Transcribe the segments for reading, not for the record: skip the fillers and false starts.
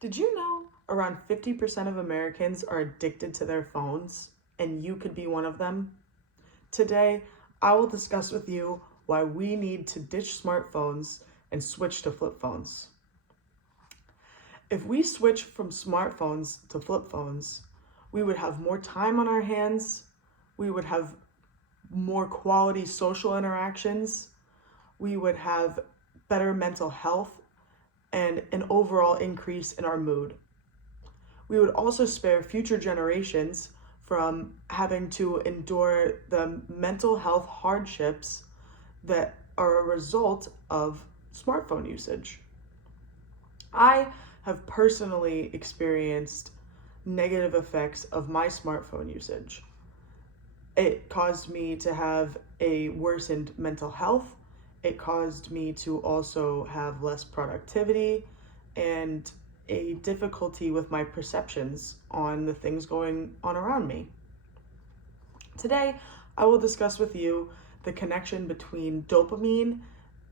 Did you know around 50% of Americans are addicted to their phones, and you could be one of them? Today, I will discuss with you why we need to ditch smartphones and switch to flip phones. If we switch from smartphones to flip phones, we would have more time on our hands, we would have more quality social interactions, we would have better mental health, and an overall increase in our mood. We would also spare future generations from having to endure the mental health hardships that are a result of smartphone usage. I have personally experienced negative effects of my smartphone usage. It caused me to have a worsened mental health. It caused me to also have less productivity and a difficulty with my perceptions on the things going on around me. Today, I will discuss with you the connection between dopamine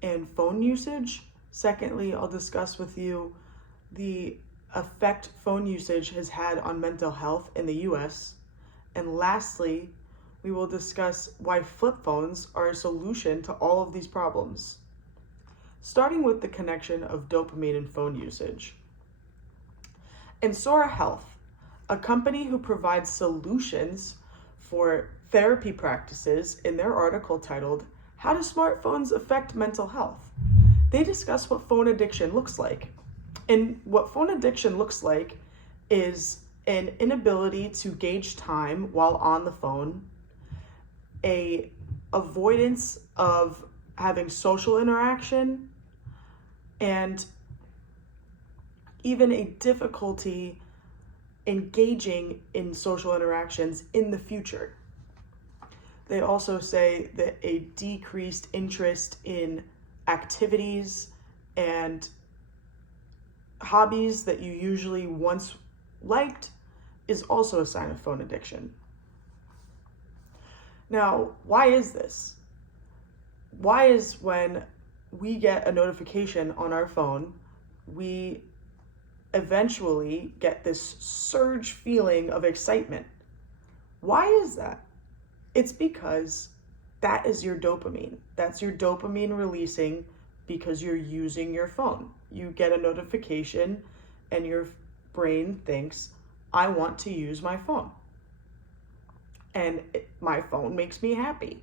and phone usage. Secondly, I'll discuss with you the effect phone usage has had on mental health in the US. And lastly, we will discuss why flip phones are a solution to all of these problems. Starting with the connection of dopamine and phone usage. Ensora Health, a company who provides solutions for therapy practices, in their article titled, "How Do Smartphones Affect Mental Health?" They discuss what phone addiction looks like. And what phone addiction looks like is an inability to gauge time while on the phone, a avoidance of having social interaction, and even a difficulty engaging in social interactions in the future. They also say that a decreased interest in activities and hobbies that you usually once liked is also a sign of phone addiction. Now, why is this? Why is when we get a notification on our phone, we eventually get this surge feeling of excitement? Why is that? It's because that is your dopamine. That's your dopamine releasing because you're using your phone. You get a notification and your brain thinks, I want to use my phone. And my phone makes me happy.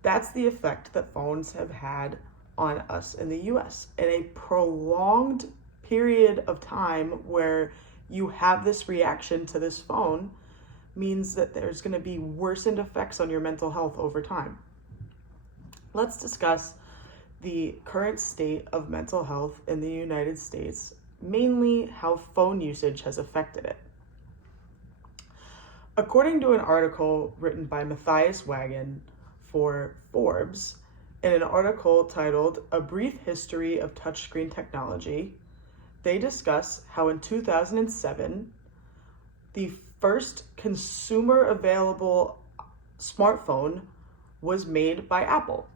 That's the effect that phones have had on us in the US. In a prolonged period of time where you have this reaction to this phone means that there's going to be worsened effects on your mental health over time. Let's discuss the current state of mental health in the United States, mainly how phone usage has affected it. According to an article written by Matthias Wagen for Forbes, in an article titled "A Brief History of Touchscreen Technology," they discuss how in 2007, the first consumer available smartphone was made by Apple.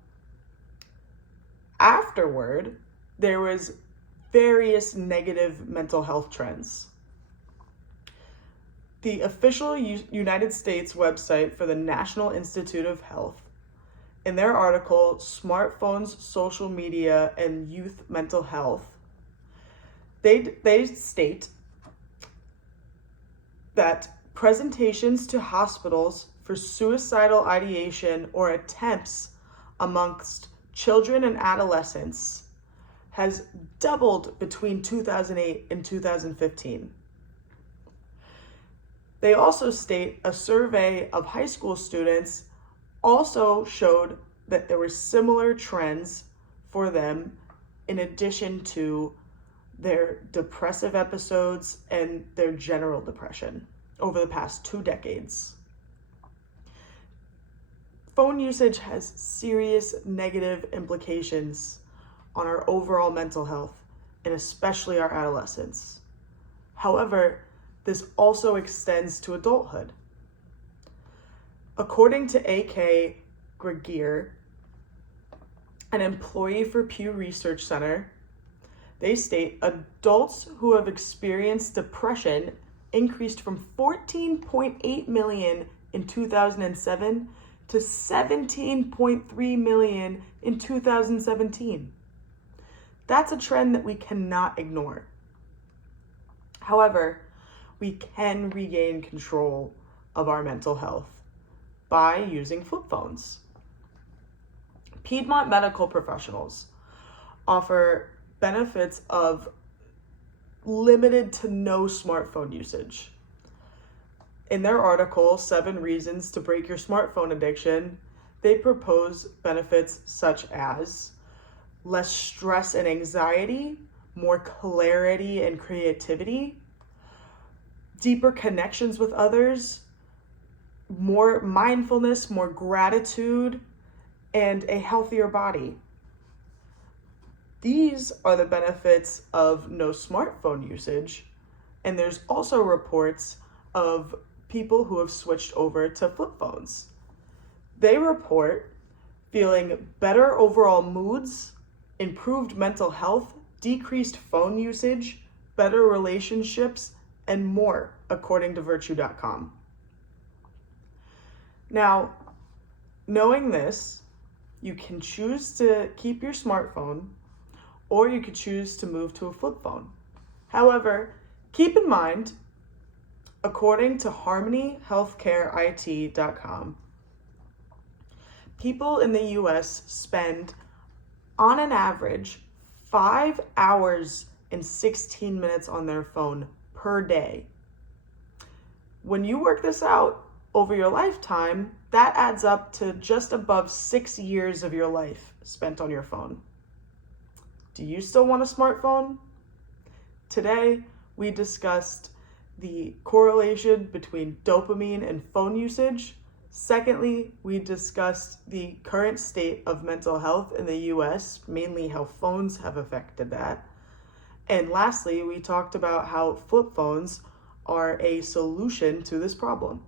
Afterward, there was various negative mental health trends. The official United States website for the National Institute of Health, in their article, "Smartphones, Social Media, and Youth Mental Health," they state that presentations to hospitals for suicidal ideation or attempts amongst children and adolescents has doubled between 2008 and 2015. They also state a survey of high school students also showed that there were similar trends for them in addition to their depressive episodes and their general depression over the past 2 decades. Phone usage has serious negative implications on our overall mental health and especially our adolescents. However, this also extends to adulthood. According to A.K. Gregier, an employee for Pew Research Center, They state adults who have experienced depression increased from 14.8 million in 2007 to 17.3 million in 2017. That's a trend that we cannot ignore. However, we can regain control of our mental health by using flip phones. Piedmont Medical Professionals offer benefits of limited to no smartphone usage. In their article, 7 Reasons to Break Your Smartphone Addiction, they propose benefits such as less stress and anxiety, more clarity and creativity, deeper connections with others, more mindfulness, more gratitude, and a healthier body. These are the benefits of no smartphone usage, and there's also reports of people who have switched over to flip phones. They report feeling better overall moods, improved mental health, decreased phone usage, better relationships, and more, according to Virtue.com. Now, knowing this, you can choose to keep your smartphone, or you could choose to move to a flip phone. However, keep in mind, according to HarmonyHealthcareIT.com, people in the US spend, on an average, 5 hours and 16 minutes on their phone per day. When you work this out over your lifetime, that adds up to just above 6 years of your life spent on your phone. Do you still want a smartphone? Today, we discussed the correlation between dopamine and phone usage. Secondly, we discussed the current state of mental health in the US, mainly how phones have affected that. And lastly, we talked about how flip phones are a solution to this problem.